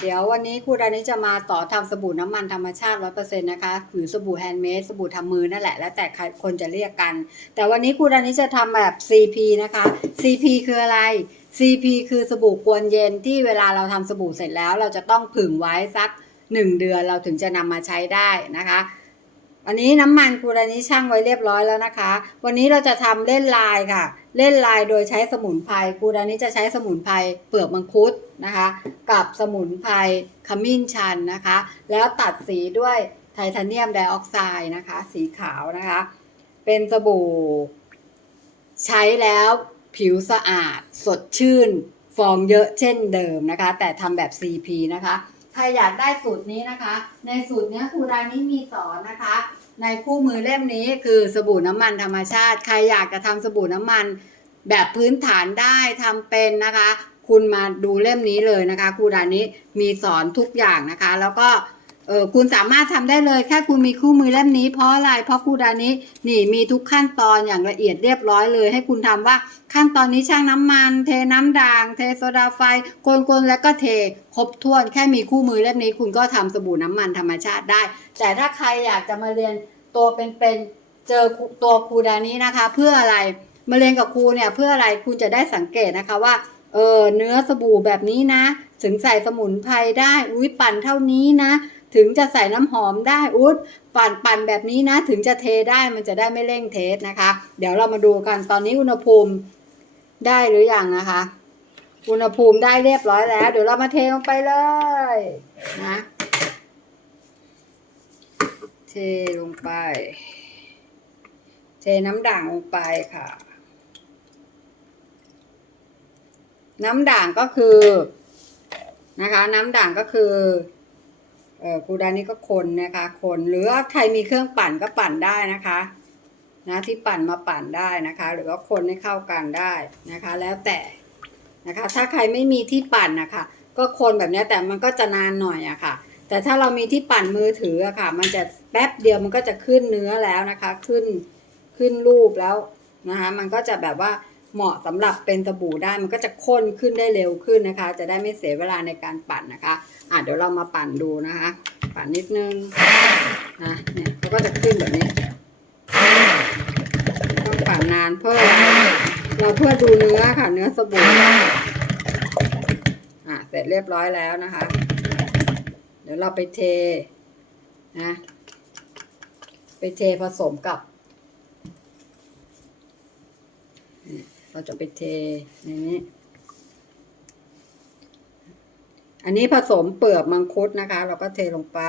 เดี๋ยววันนี้ครูดานิจะมาต่อทำสบู่น้ำมันธรรมชาติร้อยเปอร์เซ็นต์นะคะหรือสบู่แฮนด์เมดสบู่ทำมือนั่นแหละแล้วแต่คคนจะเรียกกัน แต่วันนี้ครูดานิจะทำแบบ CP นะคะ CP คืออะไร CP คือสบู่กวนเย็นที่เวลาเราทำสบู่เสร็จแล้ว เราจะต้องผึ่งไว้สัก 1 เดือนเราถึงจะนำมาใช้ได้นะคะ อันนี้น้ำมันครูดานิช่างไว้เรียบร้อยแล้วนะคะ วันนี้เราจะทำเล่นลายค่ะ เล่นลายโดยใช้สมุนไพรครูดานิจะใช้สมุนไพรเปลือกมังคุดนะคะ กับสมุนไพรขมิ้นชันนะคะ แล้วตัดสีด้วยไทเทเนียมไดออกไซด์นะคะ สีขาวนะคะ เป็นสบู่ ใช้แล้วผิวสะอาด สดชื่น ฟองเยอะเช่นเดิมนะคะ แต่ทำแบบ CP นะคะใครอยากได้สูตรนี้นะคะ ในสูตรเนี้ยครูดานี้มีสอนนะคะ ในคู่มือเล่มนี้คือสบู่น้ำมันธรรมชาติ ใครอยากจะทำสบู่น้ำมันแบบพื้นฐานได้ทำเป็นนะคะ คุณมาดูเล่มนี้เลยนะคะครูดานี้มีสอนทุกอย่างนะคะ แล้วก็ เออคุณสามารถทำได้เลยแค่คุณมีคู่มือเล่มนี้เพราะอะไรเพราะครูดานี้นี่มีทุกขั้นตอนอย่างละเอียดเรียบร้อยเลย ให้คุณทำว่าขั้นตอนนี้ช่างน้ำมัน เทน้ำด่าง เทโซดาไฟกลๆแล้วก็เทครบถ้วนแค่มีคู่มือเล่มนี้ คุณก็ทำสบู่น้ำมันธรรมชาติได้ แต่ถ้าใครอยากจะมาเรียนตัวเป็นๆเจอตัวครูดานี้นะคะ เพื่ออะไรมาเรียนกับครูเนี่ยเพื่ออะไรคุณจะได้สังเกตนะคะว่าเออเนื้อสบู่แบบนี้นะ ถึงใส่สมุนไพรได้อุ้ยปั่นเท่านี้นะ ถึงจะใส่น้ำหอมได้อุ๊ยปั่นปั่นแบบนี้นะ ถึงจะเทได้มันจะได้ไม่เร่งเทสนะคะ เดี๋ยวเรามาดูกันตอนนี้อุณหภูมิได้หรือยังนะคะ อุณหภูมิได้เรียบร้อยแล้ว เดี๋ยวเรามาเทลงไปเลยนะเทลงไป เทน้ำด่างลงไปค่ะ น้ำด่างก็คือนะคะ น้ำด่างก็คือ ครูดานี่ก็คนนะคะคนหรือว่าใครมีเครื่องปั่นก็ปั่นได้นะคะนะที่ปั่นมาปั่นได้นะคะ หรือว่าคนให้เข้ากันได้นะคะ แล้วแต่นะคะ ถ้าใครไม่มีที่ปั่นนะคะก็คนแบบนี้แต่มันก็จะนานหน่อยอะค่ะ แต่ถ้าเรามีที่ปั่นมือถืออะค่ะ มันจะแป๊บเดียวมันก็จะขึ้นเนื้อแล้วนะคะ ขึ้นขึ้นรูปแล้วนะคะ มันก็จะแบบว่า เหมาะสำหรับเป็นสบู่ได้มันก็จะข้นขึ้นได้เร็วขึ้นนะคะ จะได้ไม่เสียเวลาในการปั่นนะคะอะเดี๋ยวเรามาปั่นดูนะคะ ปั่นนิดนึงนะเนี่ยเขาก็จะขึ้นแบบนี้ต้องปั่นนานเพื่อเราเพื่อดูเนื้อค่ะ เนื้อสบู่อะเสร็จเรียบร้อยแล้วนะคะ เดี๋ยวเราไปเทนะไปเทผสมกับ เราจะไปเทในนี้ อันนี้ผสมเปลือกมังคุดนะคะ เราก็เทลงไป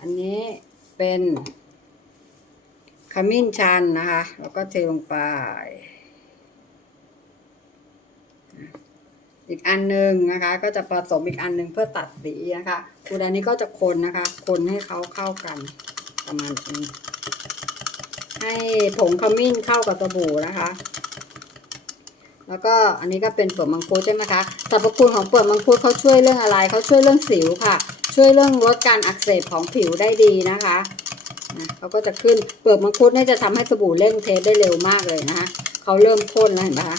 อันนี้เป็นขมิ้นชันนะคะแล้วก็เทลงไป อีกอันหนึ่งนะคะ ก็จะผสมอีกอันหนึ่งเพื่อตัดสีนะคะคูดานนี้ก็จะคนนะคะ คนให้เขาเข้ากันประมาณนี้ ให้ผงขมิ้นเข้ากับสบู่นะคะ แล้วก็อันนี้ก็เป็นเปลือกมังคุดใช่ไหมคะสรรพคุณของเปลือกมังคุดเขาช่วยเรื่องอะไรเขาช่วยเรื่องสิวค่ะ ช่วยเรื่องลดการอักเสบของผิวได้ดีนะคะนะเขาก็จะขึ้นเปลือกมังคุดนี่จะทำให้สบู่เร่งเทได้เร็วมากเลยนะคะเขาเริ่มข้นแล้วเห็นไหมคะ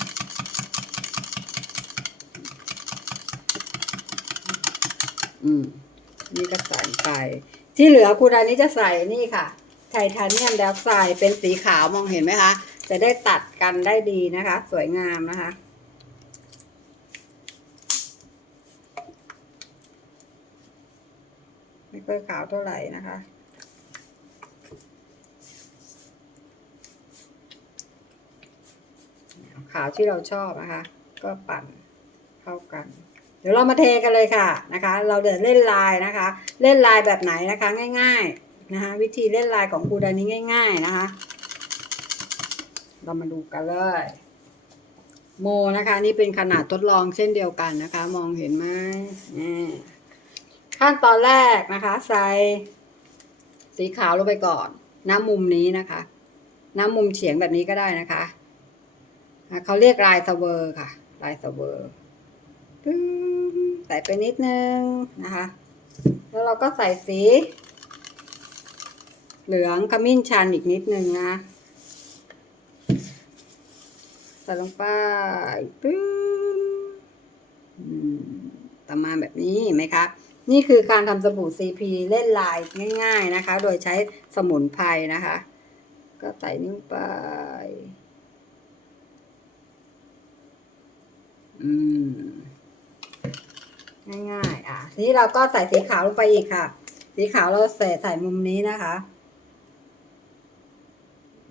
อืมนี่ก็ใส่ไป ที่เหลือคุณอันนี้จะใส่นี่ค่ะ ทเทเนียมไดออกไซด์เป็นสีขาวมองเห็นไหมคะ จะได้ตัดกันได้ดีนะคะ สวยงามนะคะ ไม่ค่อยขาวเท่าไหร่นะคะขาวที่เราชอบนะคะ ก็ปั่นเข้ากัน เดี๋ยวเรามาเทกันเลยค่ะนะคะ เราเดี๋ยวเล่นลายนะคะ เล่นลายแบบไหนนะคะ ง่าย ๆ นะคะวิธีเล่นลายของครูดานี้ง่าย ๆนะคะ เรามาดูกันเลย โมนะคะ นี่เป็นขนาดทดลองเช่นเดียวกันนะคะ มองเห็นไหมขั้นตอนแรกนะคะ ใส่สีขาวลงไปก่อนน้ำมุมนี้นะคะ น้ำมุมเฉียงแบบนี้ก็ได้นะคะเขาเรียกลายสเวอร์ค่ะ ลายสเวอร์ใส่ไปนิดนึงนะคะ แล้วเราก็ใส่สี เหลืองขมิ้นชันอีกนิดนึงนะใส่ลงไปปึ้งอืมประมาณแบบนี้เห็นไหมคะ นี่คือการทำสบู่ CP เล่นลายง่าย ๆนะคะ โดยใช้สมุนไพรนะคะ ก็ใส่นิ้วไป อืม ง่ายๆ อะ ทีนี้เราก็ใส่สีขาวลงไปอีกค่ะ สีขาวเราใส่ใส่มุมนี้นะคะ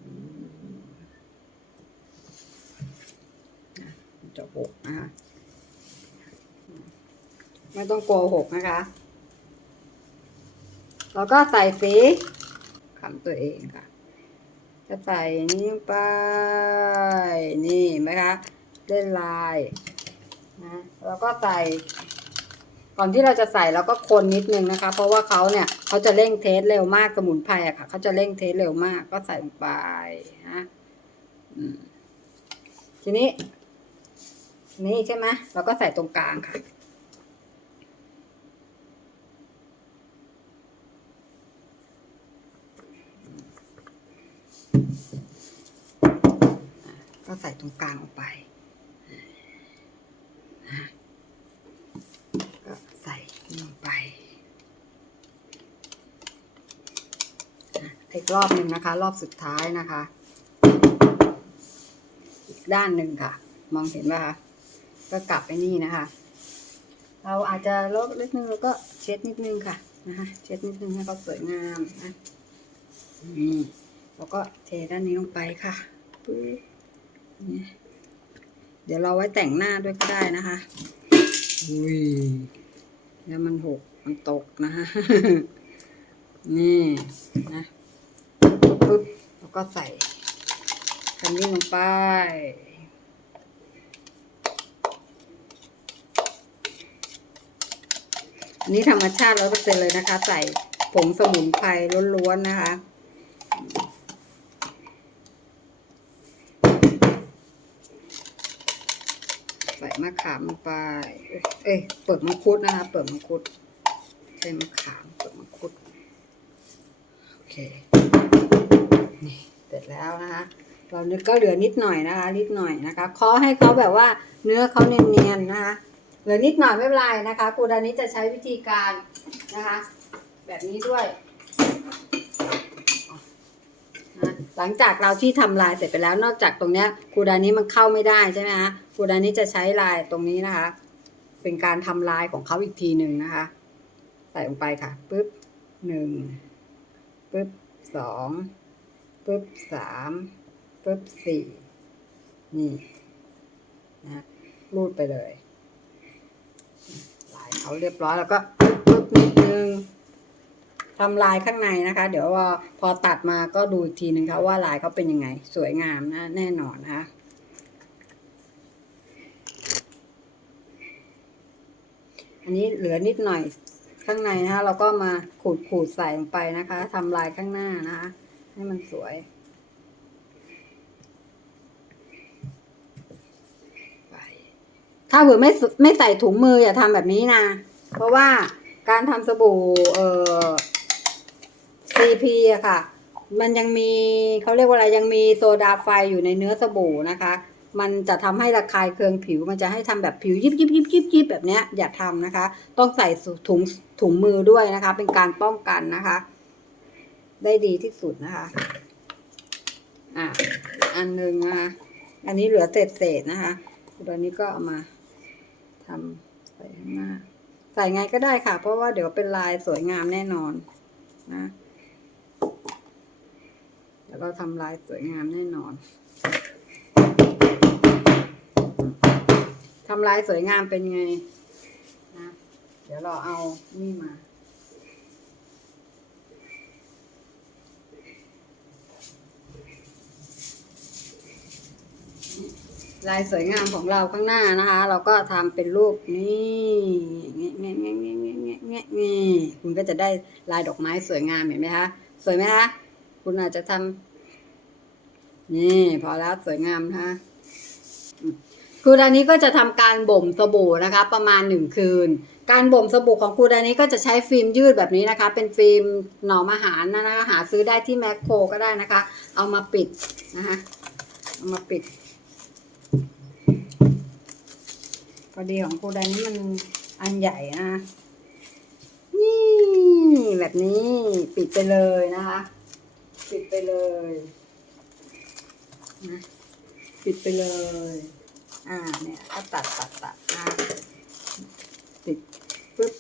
อืมอะมันจะ หกนะคะไม่ต้องโกหกนะคะ แล้วก็ใส่สีคำตัวเองค่ะ จะใส่นี้ไป นี่เห็นไหมคะเล่นลายนะแล้วก็ใส่ ก่อนที่เราจะใส่เราก็คนนิดนึงนะคะ เพราะว่าเขาเนี่ยเขาจะเร่งเทสเร็วมากสมุนไพรอะค่ะเขาจะเร่งเทสเร็วมากก็ใส่ลงไปนะทีนี้ นี่ใช่ไหมเราก็ใส่ตรงกลางค่ะ ก็ใส่ตรงกลางออกไปก็ใส่ลงไปอีกรอบหนึ่งนะคะ รอบสุดท้ายนะคะ อีกด้านหนึ่งค่ะ มองเห็นไหมคะ ก็กลับไปนี่นะคะ เราอาจจะลบนิดนึงแล้วก็เช็ดนิดนึงค่ะนะคะเช็ดนิดนึงให้เขาสวยงามนะนี่แล้วก็เทด้านนี้ลงไปค่ะปึ๊บเดี๋ยวเราไว้แต่งหน้าด้วยก็ได้นะคะอุ้ยแล้วมันหกมันตกนะคะนี่นะปุ๊บปุ๊บแล้วก็ใส่คันนี้ลงไป อันนี้ธรรมชาติร้อยเปอร์เซ็นเลยนะคะ ใส่ผงสมุนไพรล้วนๆนะคะ ใส่มะขามลงไป เอ้ยเปลือกมังคุดนะคะ เปลือกมังคุดใส่มะขามเปลือกมังคุดโอเคนี่เสร็จแล้วนะคะเรานึกก็เหลือนิดหน่อยนะคะ นิดหน่อยนะคะเคาะให้เขาแบบว่าเนื้อเขาเนียนๆนะคะ เหลือนิดหน่อยไม่เป็นไรนะคะกูดานี้จะใช้วิธีการนะคะ แบบนี้ด้วย หลังจากเราที่ทำลายเสร็จไปแล้วนอกจากตรงเนี้ยครูดานี้มันเข้าไม่ได้ใช่ไหมคะครูดานี้จะใช้ลายตรงนี้นะคะ เป็นการทำลายของเขาอีกทีหนึ่งนะคะ ใส่ลงไปค่ะปึ๊บหนึ่งปึ๊บสองปึ๊บสามปึ๊บสี่นี่นะรูดไปเลย เขาเรียบร้อยแล้วก็ปึ๊บนิดนึงทำลายข้างในนะคะ เดี๋ยวว่าพอตัดมาก็ดูอีกทีนึงค่ะว่าลายเขาเป็นยังไง สวยงามนะแน่นอนนะคะอันนี้เหลือนิดหน่อยข้างในนะคะ เราก็มาขูดขูดใส่ลงไปนะคะทำลายข้างหน้านะคะ ให้มันสวยไป ถ้าเผื่อไม่ไม่ใส่ถุงมืออย่าทำแบบนี้นะ เพราะว่าการทำสบู่เอ่อ CP อะค่ะ มันยังมีเขาเรียกว่าอะไรยังมีโซดาไฟอยู่ในเนื้อสบู่นะคะ มันจะทำให้ระคายเคืองผิว มันจะให้ทำแบบผิวยิบยิบยิบยิบยิบแบบเนี้ยอย่าทำนะคะ ต้องใส่ถุงถุงมือด้วยนะคะ เป็นการป้องกันนะคะ ได้ดีที่สุดนะคะ อะอันหนึ่งนะคะอันนี้เหลือเศษเศษนะคะตอนนี้ก็เอามา ทำใส่ข้างหน้า ใส่ไงก็ได้ค่ะ เพราะว่าเดี๋ยวเป็นลายสวยงามแน่นอนนะเดี๋ยวเราทำลายสวยงามแน่นอนทำลายสวยงามเป็นไงนะเดี๋ยวเราเอานี่มา ลายสวยงามของเราข้างหน้านะคะ เราก็ทำเป็นรูปนี่เงี้ยเงี้ยเงี้ยเงี้ยเงี้ยเงี้ยเงี้ยนี่คุณก็จะได้ลายดอกไม้สวยงามเห็นไหมคะสวยไหมคะคุณอาจจะทำนี่ พอแล้วสวยงามนะคะครูดานี้ก็จะทำการบ่มสบู่นะคะ ประมาณหนึ่งคืน การบ่มสบู่ของครูดานี้ก็จะใช้ฟิล์มยืดแบบนี้นะคะ เป็นฟิล์มหน่อมอาหารนะคะหาซื้อได้ที่แมคโครก็ได้นะคะ เอามาปิดนะคะเอามาปิด พอดีของครูดานี้มันอันใหญ่นะนี่แบบนี้ปิดไปเลยนะคะ ปิดไปเลยนะปิดไปเลย อ่าเนี่ยก็ตัดตัดตัดนะปิดปึ๊บ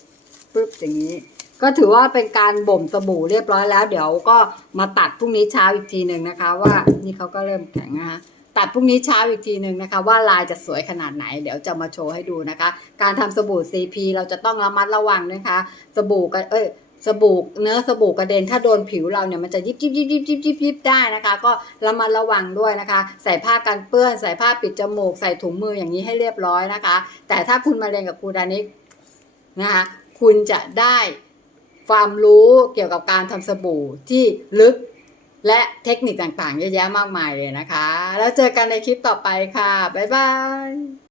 ปึ๊บอย่างนี้ ก็ถือว่าเป็นการบ่มสบู่เรียบร้อยแล้ว เดี๋ยวก็มาตัดพรุ่งนี้เช้าอีกทีหนึ่งนะคะ ว่านี่เขาก็เริ่มแข็งนะคะ ตัดพรุ่งนี้เช้าอีกทีหนึ่งนะคะ ว่าลายจะสวยขนาดไหน เดี๋ยวจะมาโชว์ให้ดูนะคะ การทำสบู่ CP เราจะต้องระมัดระวังนะคะ สบู่ก็เอ้ยสบู่เนื้อสบู่กระเด็นถ้าโดนผิวเราเนี่ยมันจะยิบยิบยิบยิบยิบยิบยิบได้นะคะ ก็ระมัดระวังด้วยนะคะ ใส่ผ้ากันเปื้อน ใส่ผ้าปิดจมูก ใส่ถุงมืออย่างนี้ให้เรียบร้อยนะคะ แต่ถ้าคุณมาเรียนกับครูดานิกนะคะคุณจะได้ความรู้เกี่ยวกับการทำสบู่ที่ลึก และเทคนิคต่างๆ เยอะแยะมากมายเลยนะคะ แล้วเจอกันในคลิปต่อไปค่ะ บ๊ายบาย